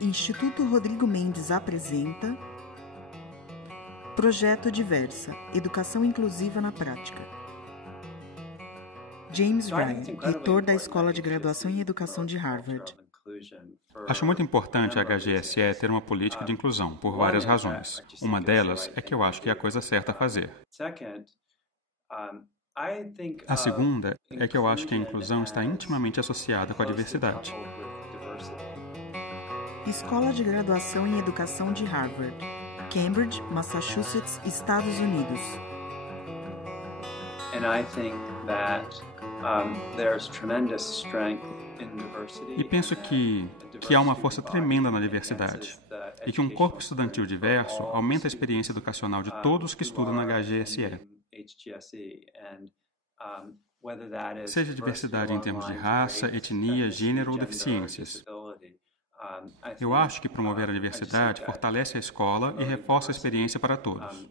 Instituto Rodrigo Mendes apresenta Projeto Diversa, Educação Inclusiva na Prática. James Ryan, reitor da Escola de Graduação em Educação de Harvard. Acho muito importante a HGSE ter uma política de inclusão, por várias razões. Uma delas é que eu acho que é a coisa certa a fazer. A segunda é que eu acho que a inclusão está intimamente associada com a diversidade. Escola de Graduação em Educação de Harvard, Cambridge, Massachusetts, Estados Unidos. E penso que há uma força tremenda na diversidade e que um corpo estudantil diverso aumenta a experiência educacional de todos que estudam na HGSE. Seja diversidade em termos de raça, etnia, gênero ou deficiências. Eu acho que promover a diversidade fortalece a escola e reforça a experiência para todos.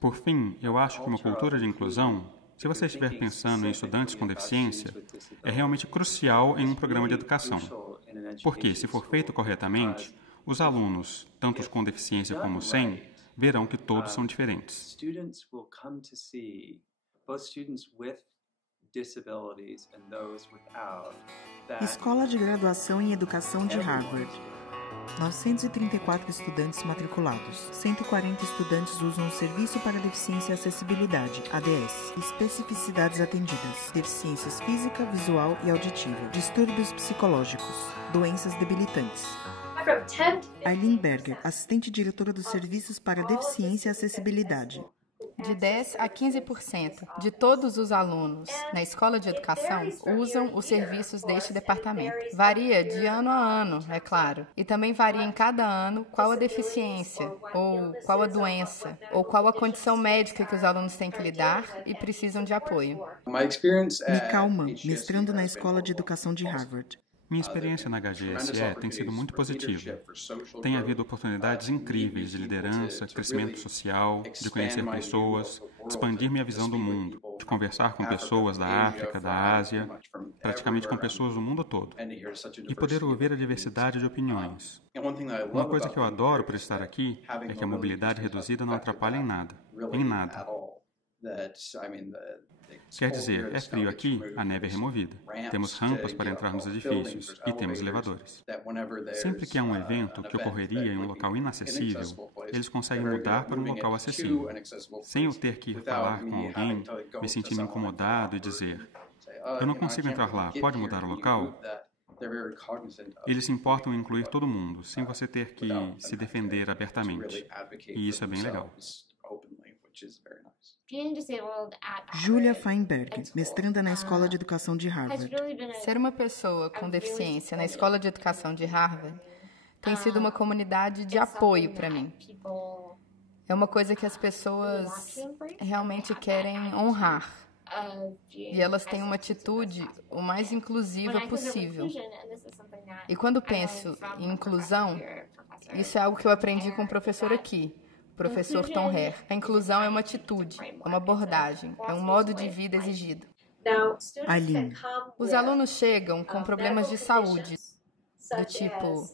Por fim, eu acho que uma cultura de inclusão, se você estiver pensando em estudantes com deficiência, é realmente crucial em um programa de educação. Porque, se for feito corretamente, os alunos, tanto os com deficiência como os sem, verão que todos são diferentes. Escola de Graduação em Educação de Harvard. 934 estudantes matriculados. 140 estudantes usam o Serviço para Deficiência e Acessibilidade, ADS. Especificidades atendidas: deficiências física, visual e auditiva, distúrbios psicológicos, doenças debilitantes. Aileen Berger, assistente diretora dos Serviços para Deficiência e Acessibilidade. De 10% a 15% de todos os alunos na escola de educação usam os serviços deste departamento. Varia de ano a ano, é claro, e também varia em cada ano qual a deficiência, ou qual a doença, ou qual a condição médica que os alunos têm que lidar e precisam de apoio. Mikal Mann, mestrando na Escola de Educação de Harvard. Minha experiência na HGSE tem sido muito positiva. Tem havido oportunidades incríveis de liderança, crescimento social, de conhecer pessoas, de expandir minha visão do mundo, de conversar com pessoas da África, da Ásia, praticamente com pessoas do mundo todo, e poder ouvir a diversidade de opiniões. Uma coisa que eu adoro por estar aqui é que a mobilidade reduzida não atrapalha em nada, em nada. Quer dizer, é frio aqui, a neve é removida. Temos rampas para entrar nos edifícios e temos elevadores. Sempre que há um evento que ocorreria em um local inacessível, eles conseguem mudar para um local acessível, sem eu ter que ir falar com alguém, me sentindo incomodado e dizer: eu não consigo entrar lá, pode mudar o local? Eles se importam em incluir todo mundo, sem você ter que se defender abertamente. E isso é bem legal. Julia Feinberg, mestranda na Escola de Educação de Harvard. Ser uma pessoa com deficiência na Escola de Educação de Harvard tem sido uma comunidade de apoio para mim. É uma coisa que as pessoas realmente querem honrar. E elas têm uma atitude o mais inclusiva possível. E quando penso em inclusão, isso é algo que eu aprendi com o professor aqui, professor Tom Hare. A inclusão é uma atitude, é uma abordagem, é um modo de vida exigido. Aileen. Os alunos chegam com problemas de saúde, do tipo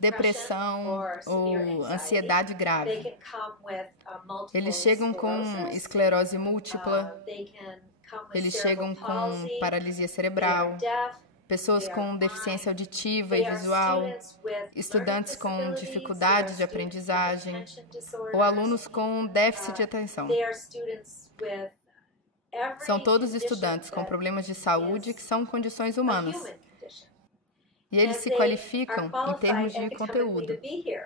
depressão ou ansiedade grave. Eles chegam com esclerose múltipla, eles chegam com paralisia cerebral, pessoas com deficiência auditiva e visual, estudantes com dificuldade de aprendizagem ou alunos com déficit de atenção. São todos estudantes com problemas de saúde que são condições humanas. E eles se qualificam em termos de conteúdo.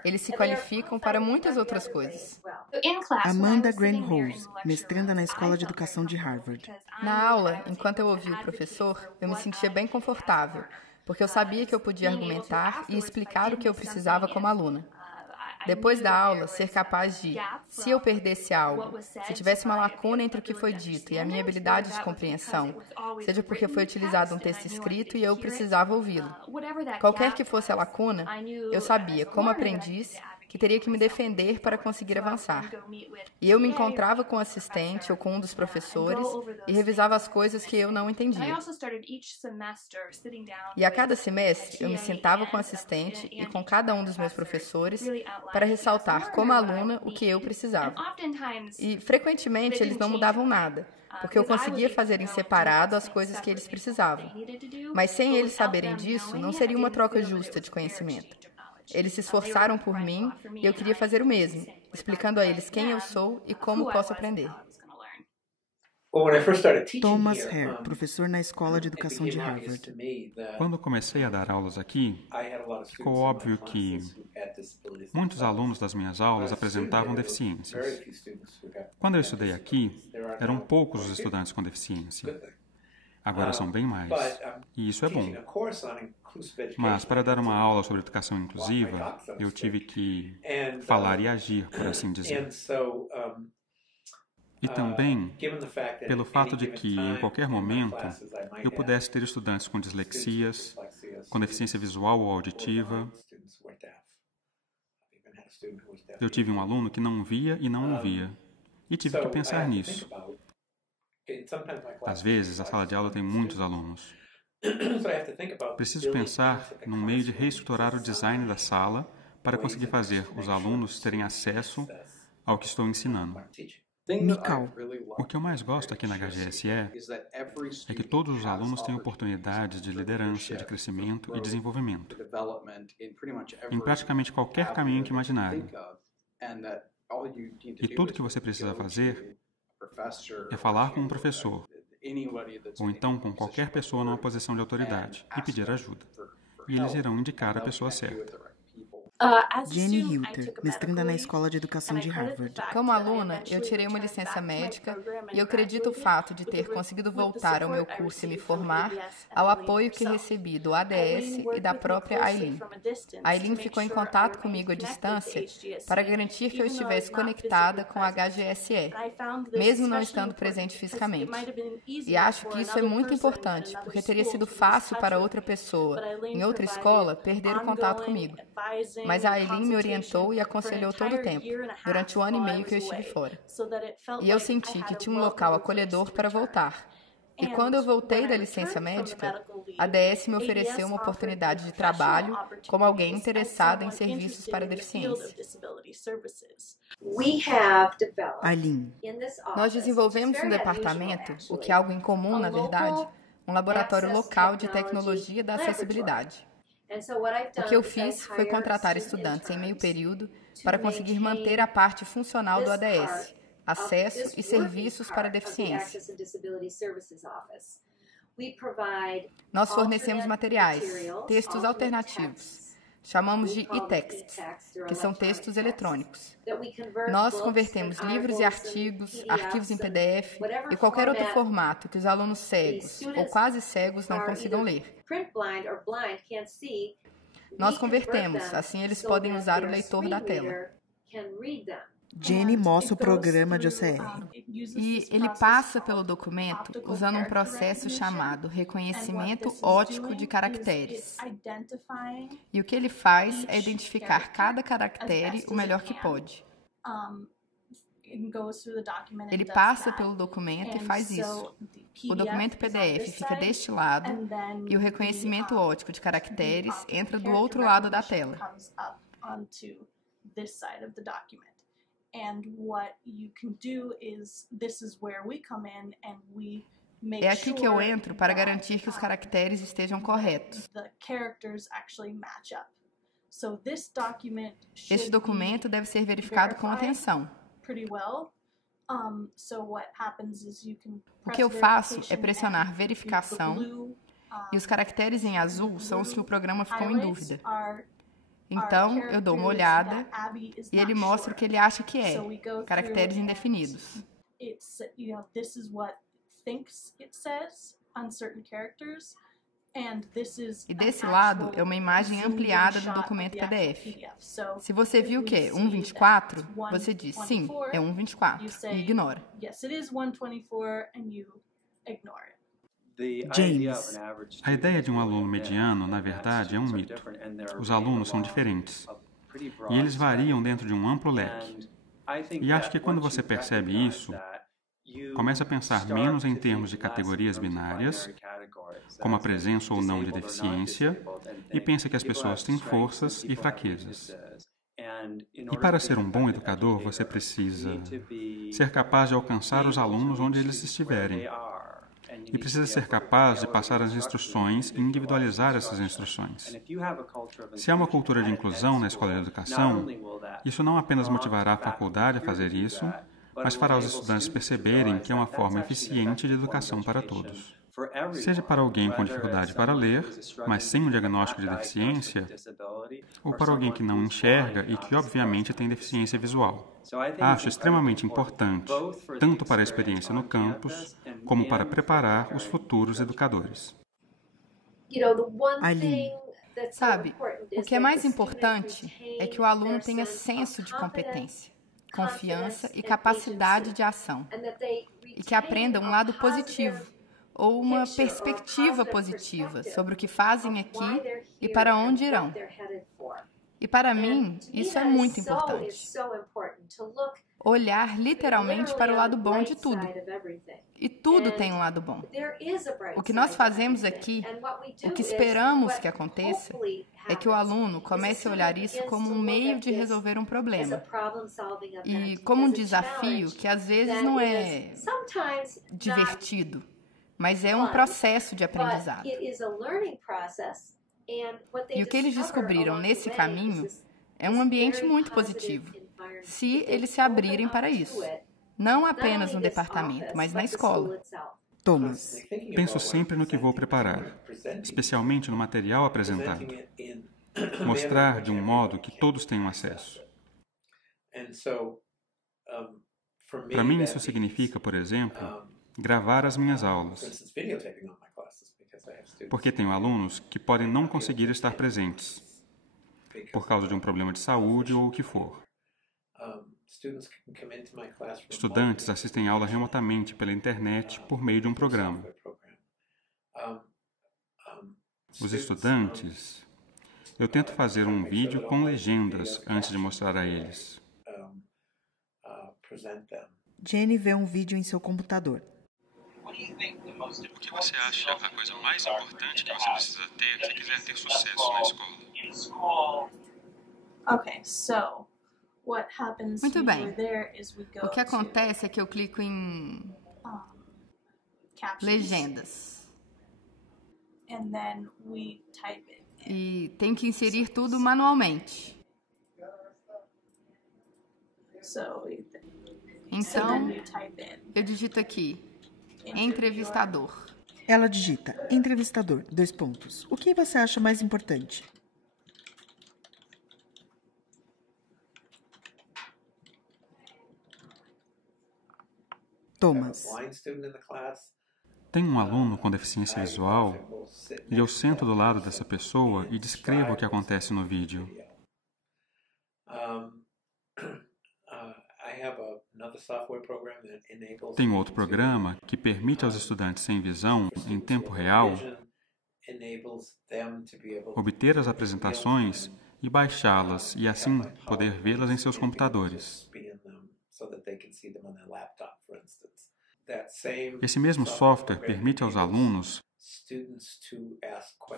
Eles se qualificam para muitas outras coisas. Amanda Greenhalgh, mestranda na Escola de Educação de Harvard. Na aula, enquanto eu ouvia o professor, eu me sentia bem confortável, porque eu sabia que eu podia argumentar e explicar o que eu precisava como aluna. Depois da aula, ser capaz de, se eu perdesse algo, se tivesse uma lacuna entre o que foi dito e a minha habilidade de compreensão, seja porque foi utilizado um texto escrito e eu precisava ouvi-lo. Qualquer que fosse a lacuna, eu sabia, como aprendiz, que teria que me defender para conseguir avançar. E eu me encontrava com o assistente ou com um dos professores e revisava as coisas que eu não entendia. E a cada semestre, eu me sentava com o assistente e com cada um dos meus professores para ressaltar como aluna o que eu precisava. E, frequentemente, eles não mudavam nada, porque eu conseguia fazer em separado as coisas que eles precisavam. Mas sem eles saberem disso, não seria uma troca justa de conhecimento. Eles se esforçaram por mim e eu queria fazer o mesmo, explicando a eles quem eu sou e como posso aprender. Thomas Hare, professor na Escola de Educação de Harvard. Quando comecei a dar aulas aqui, ficou óbvio que muitos alunos das minhas aulas apresentavam deficiências. Quando eu estudei aqui, eram poucos os estudantes com deficiência. Agora são bem mais. E isso é bom. Mas para dar uma aula sobre educação inclusiva, eu tive que falar e agir, por assim dizer. E também pelo fato de que, em qualquer momento, eu pudesse ter estudantes com dislexias, com deficiência visual ou auditiva. Eu tive um aluno que não via e não ouvia, e tive que pensar nisso. Às vezes, a sala de aula tem muitos alunos. Preciso pensar num meio de reestruturar o design da sala para conseguir fazer os alunos terem acesso ao que estou ensinando. Mikal. O que eu mais gosto aqui na HGSE é que todos os alunos têm oportunidades de liderança, de crescimento e desenvolvimento em praticamente qualquer caminho que imaginarem. E tudo que você precisa fazer é falar com um professor, ou então com qualquer pessoa numa posição de autoridade, e pedir ajuda. E eles irão indicar a pessoa certa. Jenny Hilter, mestranda na Escola de Educação de Harvard. Como aluna, eu tirei uma licença médica e eu acredito o fato de ter conseguido voltar ao meu curso e me formar ao apoio que recebi do ADS e da própria Aileen. A Aileen ficou em contato comigo à distância para garantir que eu estivesse conectada com a HGSE, mesmo não estando presente fisicamente. E acho que isso é muito importante, porque teria sido fácil para outra pessoa, em outra escola, perder o contato comigo. Mas a Aileen me orientou e aconselhou todo o tempo, durante o ano e meio que eu estive fora. E eu senti que tinha um local acolhedor para voltar. E quando eu voltei da licença médica, a ADS me ofereceu uma oportunidade de trabalho como alguém interessado em serviços para deficiência. Aileen. Nós desenvolvemos no departamento, o que é algo incomum, na verdade, um laboratório local de tecnologia da acessibilidade. O que eu fiz foi contratar estudantes em meio período para conseguir manter a parte funcional do ADS, acesso e serviços para deficiência. Nós fornecemos materiais, textos alternativos. Chamamos de e-texts, que são textos eletrônicos. Nós convertemos livros e artigos, arquivos em PDF e qualquer outro formato que os alunos cegos ou quase cegos não consigam ler. Nós convertemos, assim eles podem usar o leitor da tela. Jenny mostra o programa de OCR. E ele passa pelo documento usando um processo chamado reconhecimento óptico de caracteres. E o que ele faz é identificar cada caractere o melhor que pode. Ele passa pelo documento e faz isso. O documento PDF fica deste lado e o reconhecimento óptico de caracteres entra do outro lado da tela. É aqui que eu entro para garantir que os caracteres estejam corretos. Este documento deve ser verificado com atenção. O que eu faço é pressionar verificação e os caracteres em azul são os que o programa ficou em dúvida. Então, eu dou uma olhada e ele mostra o que ele acha que é, caracteres indefinidos. E desse lado é uma imagem ampliada do documento PDF. Se você viu que é 1.24, você diz sim, é 1.24 e ignora. James. A ideia de um aluno mediano, na verdade, é um mito. Os alunos são diferentes. e eles variam dentro de um amplo leque. E acho que quando você percebe isso, começa a pensar menos em termos de categorias binárias, como a presença ou não de deficiência, e pensa que as pessoas têm forças e fraquezas. E para ser um bom educador, você precisa ser capaz de alcançar os alunos onde eles estiverem. E precisa ser capaz de passar as instruções e individualizar essas instruções. Se há uma cultura de inclusão na escola de educação, isso não apenas motivará a faculdade a fazer isso, mas fará os estudantes perceberem que é uma forma eficiente de educação para todos. Seja para alguém com dificuldade para ler, mas sem um diagnóstico de deficiência, ou para alguém que não enxerga e que obviamente tem deficiência visual. Acho extremamente importante, tanto para a experiência no campus, como para preparar os futuros educadores. Aline. Sabe, o que é mais importante é que o aluno tenha senso de competência, confiança e capacidade de ação, e que aprenda um lado positivo, ou uma perspectiva positiva sobre o que fazem aqui e para onde irão. E para mim, isso é muito importante. Olhar literalmente para o lado bom de tudo. E tudo tem um lado bom. O que nós fazemos aqui, o que esperamos que aconteça, é que o aluno comece a olhar isso como um meio de resolver um problema. E como um desafio que às vezes não é divertido, mas é um processo de aprendizado. E o que eles descobriram nesse caminho é um ambiente muito positivo, se eles se abrirem para isso. Não apenas no departamento, mas na escola. Thomas. Penso sempre no que vou preparar, especialmente no material apresentado. Mostrar de um modo que todos tenham acesso. Para mim, isso significa, por exemplo, gravar as minhas aulas, porque tenho alunos que podem não conseguir estar presentes, por causa de um problema de saúde ou o que for. Estudantes assistem aula remotamente pela internet por meio de um programa. Os estudantes, eu tento fazer um vídeo com legendas antes de mostrar a eles. Jenny vê um vídeo em seu computador. O que você acha a coisa mais importante que você precisa ter se quiser ter sucesso na escola? Muito bem. O que acontece é que eu clico em legendas. E tenho que inserir tudo manualmente. Então, eu digito aqui, entrevistador. Ela digita, entrevistador, : O que você acha mais importante? Thomas. Tem um aluno com deficiência visual e eu sento do lado dessa pessoa e descrevo o que acontece no vídeo. Tem outro programa que permite aos estudantes sem visão, em tempo real, obter as apresentações e baixá-las e assim poder vê-las em seus computadores. Esse mesmo software permite aos alunos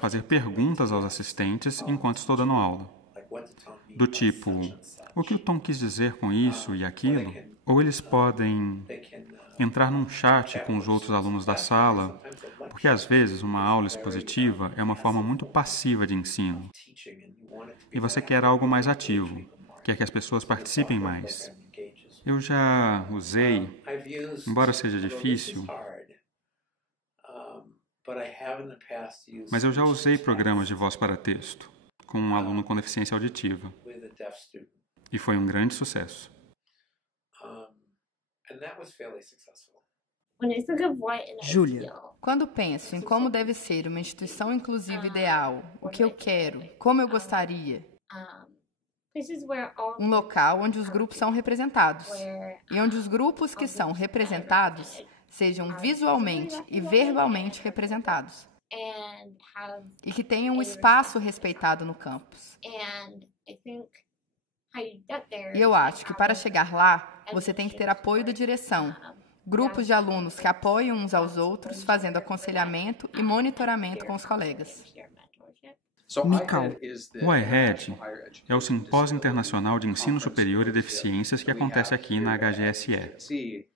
fazer perguntas aos assistentes enquanto estou dando aula, do tipo, o que o Tom quis dizer com isso e aquilo? Ou eles podem entrar num chat com os outros alunos da sala, porque às vezes uma aula expositiva é uma forma muito passiva de ensino. E você quer algo mais ativo, quer que as pessoas participem mais. Eu já usei, embora seja difícil, mas eu já usei programas de voz para texto com um aluno com deficiência auditiva. E foi um grande sucesso. Júlia. Quando penso em como deve ser uma instituição inclusiva ideal, o que eu quero, como eu gostaria, um local onde os grupos são representados e onde os grupos que são representados sejam visualmente e verbalmente representados e que tenham um espaço respeitado no campus. E eu acho que para chegar lá, você tem que ter apoio da direção, grupos de alunos que apoiam uns aos outros, fazendo aconselhamento e monitoramento com os colegas. Mikal. O IHED é o Simpósio Internacional de Ensino Superior e Deficiências que acontece aqui na HGSE.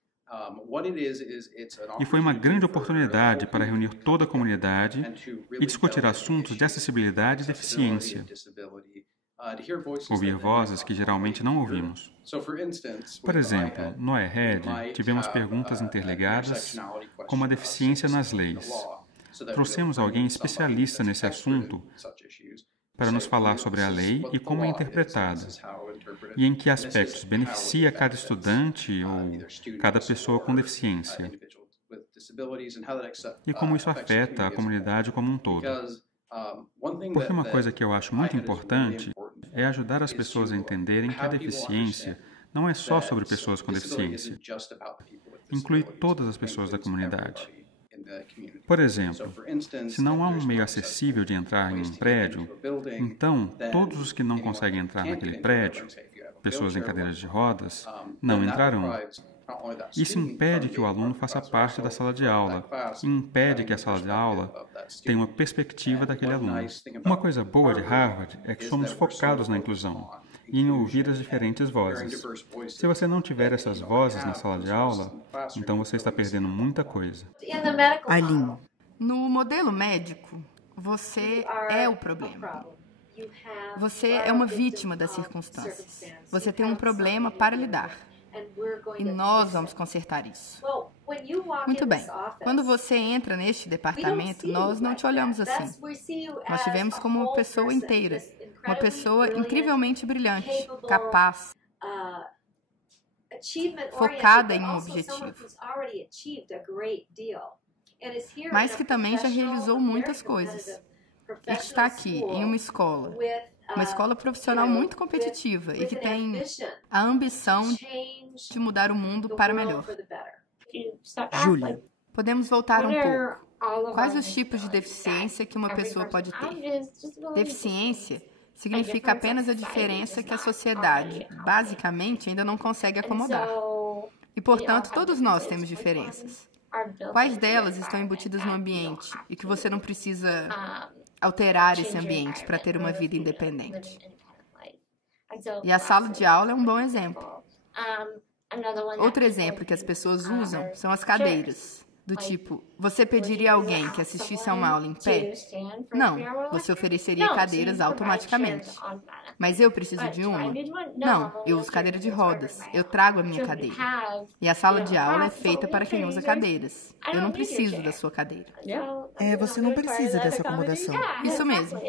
E foi uma grande oportunidade para reunir toda a comunidade e discutir assuntos de acessibilidade e deficiência. Ouvir vozes que geralmente não ouvimos. Por exemplo, no IHED, tivemos perguntas interligadas como a deficiência nas leis. Trouxemos alguém especialista nesse assunto para nos falar sobre a lei e como é interpretada, e em que aspectos beneficia cada estudante ou cada pessoa com deficiência, e como isso afeta a comunidade como um todo. Porque uma coisa que eu acho muito importante é ajudar as pessoas a entenderem que a deficiência não é só sobre pessoas com deficiência. Inclui todas as pessoas da comunidade. Por exemplo, se não há um meio acessível de entrar em um prédio, então todos os que não conseguem entrar naquele prédio, pessoas em cadeiras de rodas, não entrarão. Isso impede que o aluno faça parte da sala de aula e impede que a sala de aula tenha uma perspectiva daquele aluno. Uma coisa boa de Harvard é que somos focados na inclusão e em ouvir as diferentes vozes. Se você não tiver essas vozes na sala de aula, então você está perdendo muita coisa. Aline. No modelo médico, você é o problema. Você é uma vítima das circunstâncias. Você tem um problema para lidar. E nós vamos consertar isso. Muito bem. Quando você entra neste departamento, nós não te olhamos assim. Nós te vemos como uma pessoa inteira. Uma pessoa incrivelmente brilhante, capaz, focada em um objetivo. Mas que também já realizou muitas coisas. E que está aqui, em uma escola profissional muito competitiva e que tem a ambição de mudar o mundo para melhor. Júlia. Podemos voltar um pouco. Quais os tipos de deficiência que uma pessoa pode ter? Deficiência significa apenas a diferença que a sociedade, basicamente, ainda não consegue acomodar. E, portanto, todos nós temos diferenças. Quais delas estão embutidas no ambiente e que você não precisa alterar esse ambiente para ter uma vida independente? E a sala de aula é um bom exemplo. Outro exemplo que as pessoas usam são as cadeiras. Do tipo, você pediria a alguém que assistisse a uma aula em pé? Não, você ofereceria cadeiras automaticamente. Mas eu preciso de uma? Não, eu uso cadeira de rodas. Eu trago a minha cadeira. E a sala de aula é feita para quem usa cadeiras. Eu não preciso da sua cadeira. Você não precisa dessa acomodação. Isso mesmo.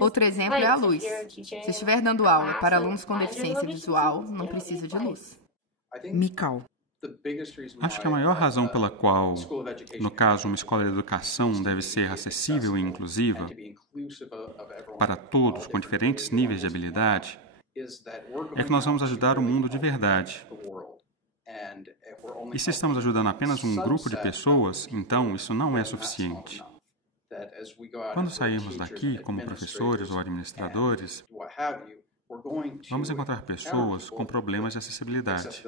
Outro exemplo é a luz. Se estiver dando aula para alunos com deficiência visual, não precisa de luz. Mikal. Acho que a maior razão pela qual, no caso, uma escola de educação deve ser acessível e inclusiva para todos com diferentes níveis de habilidade é que nós vamos ajudar o mundo de verdade. E se estamos ajudando apenas um grupo de pessoas, então isso não é suficiente. Quando sairmos daqui como professores ou administradores, vamos encontrar pessoas com problemas de acessibilidade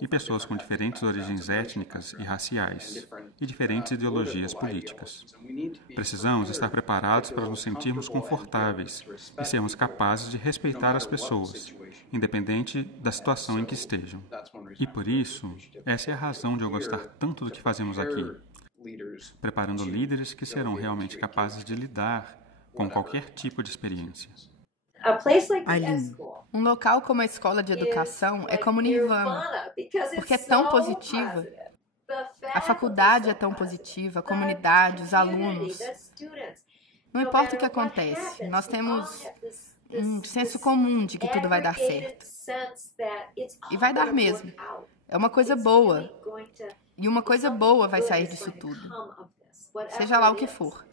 e pessoas com diferentes origens étnicas e raciais e diferentes ideologias políticas. Precisamos estar preparados para nos sentirmos confortáveis e sermos capazes de respeitar as pessoas, independente da situação em que estejam. E por isso, essa é a razão de eu gostar tanto do que fazemos aqui, preparando líderes que serão realmente capazes de lidar com qualquer tipo de experiência. Aline. Um local como a escola de educação é como Nirvana, porque é tão positiva. A faculdade é tão positiva, a comunidade, os alunos. Não importa o que acontece, nós temos um senso comum de que tudo vai dar certo. E vai dar mesmo. É uma coisa boa. E uma coisa boa vai sair disso tudo. Seja lá o que for.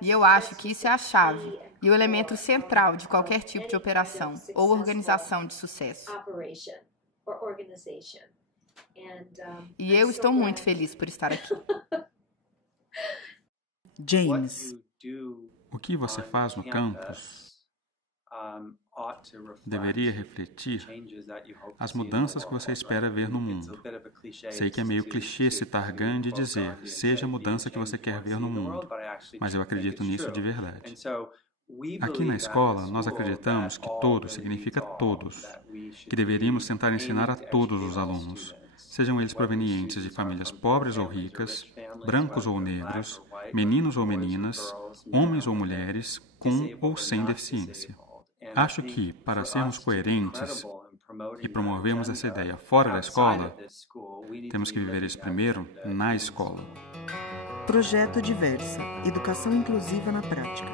E eu acho que isso é a chave e o elemento central de qualquer tipo de operação ou organização de sucesso. E eu estou muito feliz por estar aqui. James. O que você faz no campus deveria refletir as mudanças que você espera ver no mundo. Sei que é meio clichê citar Gandhi e dizer, seja a mudança que você quer ver no mundo, mas eu acredito nisso de verdade. Aqui na escola, nós acreditamos que todos significa todos, que deveríamos tentar ensinar a todos os alunos, sejam eles provenientes de famílias pobres ou ricas, brancos ou negros, meninos ou meninas, homens ou mulheres, com ou sem deficiência. Acho que, para sermos coerentes e promovermos essa ideia fora da escola, temos que viver isso primeiro na escola. Projeto Diversa, Educação Inclusiva na Prática.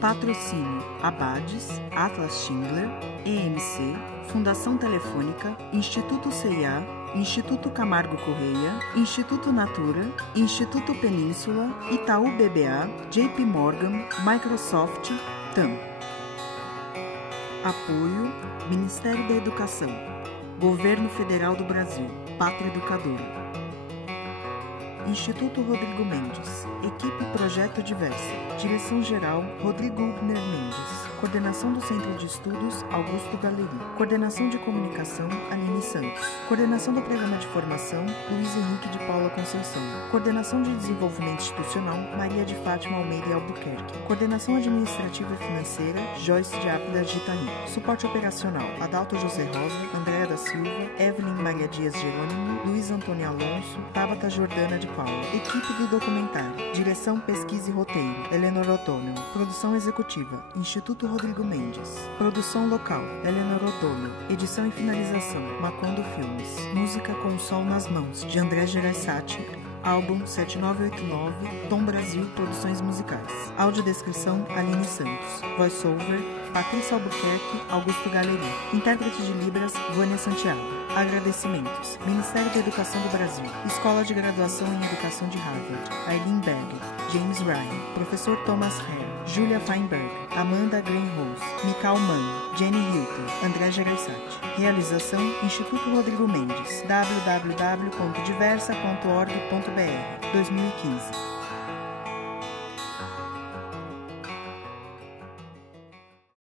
Patrocínio Abades, Atlas Schindler, EMC, Fundação Telefônica, Instituto CIA, Instituto Camargo Correia, Instituto Natura, Instituto Península, Itaú BBA, JP Morgan, Microsoft, TAM. Apoio Ministério da Educação, Governo Federal do Brasil, Pátria Educadora. Instituto Rodrigo Mendes, Equipe Projeto Diversa, Direção-Geral Rodrigo Hubner Mendes, Coordenação do Centro de Estudos Augusto Galeri, Coordenação de Comunicação Aline Santos, Coordenação do Programa de Formação Luiz Henrique de Paula Conceição, Coordenação de Desenvolvimento Institucional Maria de Fátima Almeida Albuquerque, Coordenação Administrativa e Financeira Joyce de Ávila Gitari, Suporte Operacional Adalto José Rosa, Andréa da Silva, Evelyn Maria Dias Jerônimo, Luiz Antônio Alonso, Tabata Jordana de Paula. Equipe do documentário, Direção, Pesquisa e Roteiro, Eleanor O'Donnell. Produção executiva, Instituto Rodrigo Mendes. Produção local, Eleanor O'Donnell. Edição e finalização, Macondo Filmes. Música com o Sol nas Mãos, de André Gereissati. Álbum 7989, Tom Brasil Produções Musicais. Audiodescrição, Aline Santos. Voice-over, Patrícia Albuquerque, Augusto Galeri. Intérprete de Libras, Vânia Santiago. Agradecimentos. Ministério da Educação do Brasil. Escola de Graduação em Educação de Harvard. Aileen Berger. James Ryan. Professor Thomas Hare. Julia Feinberg. Amanda Greenholz. Mikal Mann. Jenny Hilton. André Gereissati. Realização Instituto Rodrigo Mendes. www.diversa.org.br 2015.